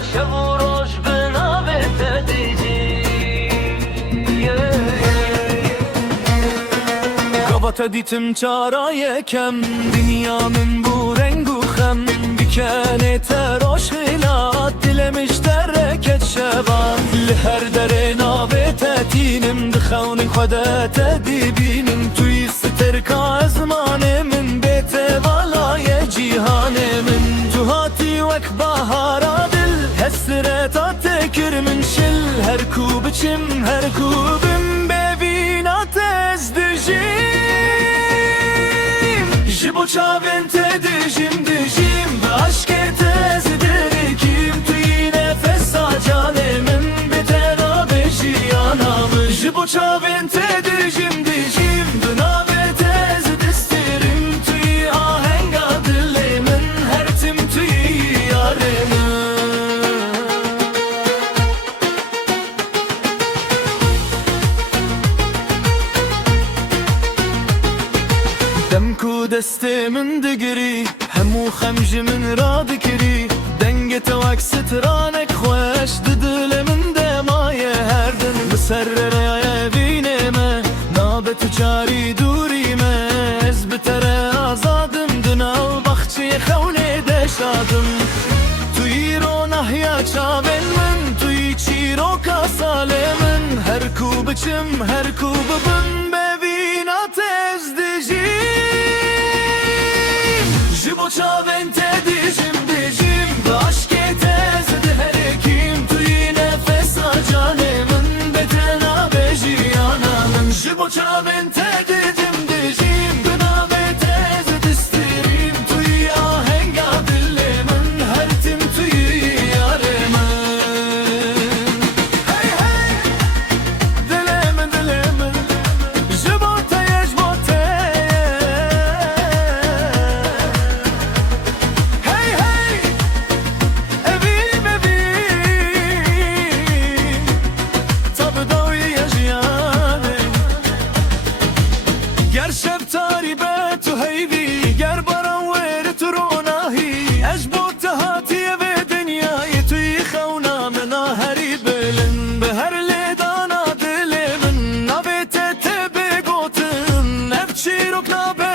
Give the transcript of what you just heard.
شب و روز بنابت دیجی قبط دیتم چارای کم دنیا من بو رنگ و خم بکنه تراش هلات دل مشترکت شبان لهر در نابت تینم دخون خودت دیبینم توی سترکا ازمان من بیت بالای جیهان من تو هاتی وک بهارا دل حسرتا تکر من شل هر کو بچم هر کو بم ببینات از دجیم جبو چاوین تدجیم دجیم به عشقت از درکیم توی نفس جان من بتنا بجیانم جبو چاوین تدجیم دجیم به نامت از دسترم توی آهنگا دل من هر تم توی یارم دم کو دست من دگری همو خمج من را دکری دنگ تو عکس رانک خوش دل من دمای هر دن بسر رای بینم نابت چاری دوری من از بتر آزادم دنا و بخچی خونه دشادم توی رو نحیا چاون من توی چی رو کاسال من هر کو بچم هر کو ببن ببینات از دجیم جبو چاون تدجیم دجیم به عشقت از دهرکیم توی نفس جان من بتنا بجیانم جبو چاون تدجیم دجیم به نامت از دستریم توی آهنگا دل من هر تم توی یار من هی هی دل من جبو تیج بو هی هی ابی ببی تاب دوی یجیانه گر شب تاری به تو هیوی گر بران ویر تو روناهی اجبو تهاتی به دنیای توی خونا منا هری بلن به هر لیدانا دل من نبیت تبگوتن نبچی رو کنابه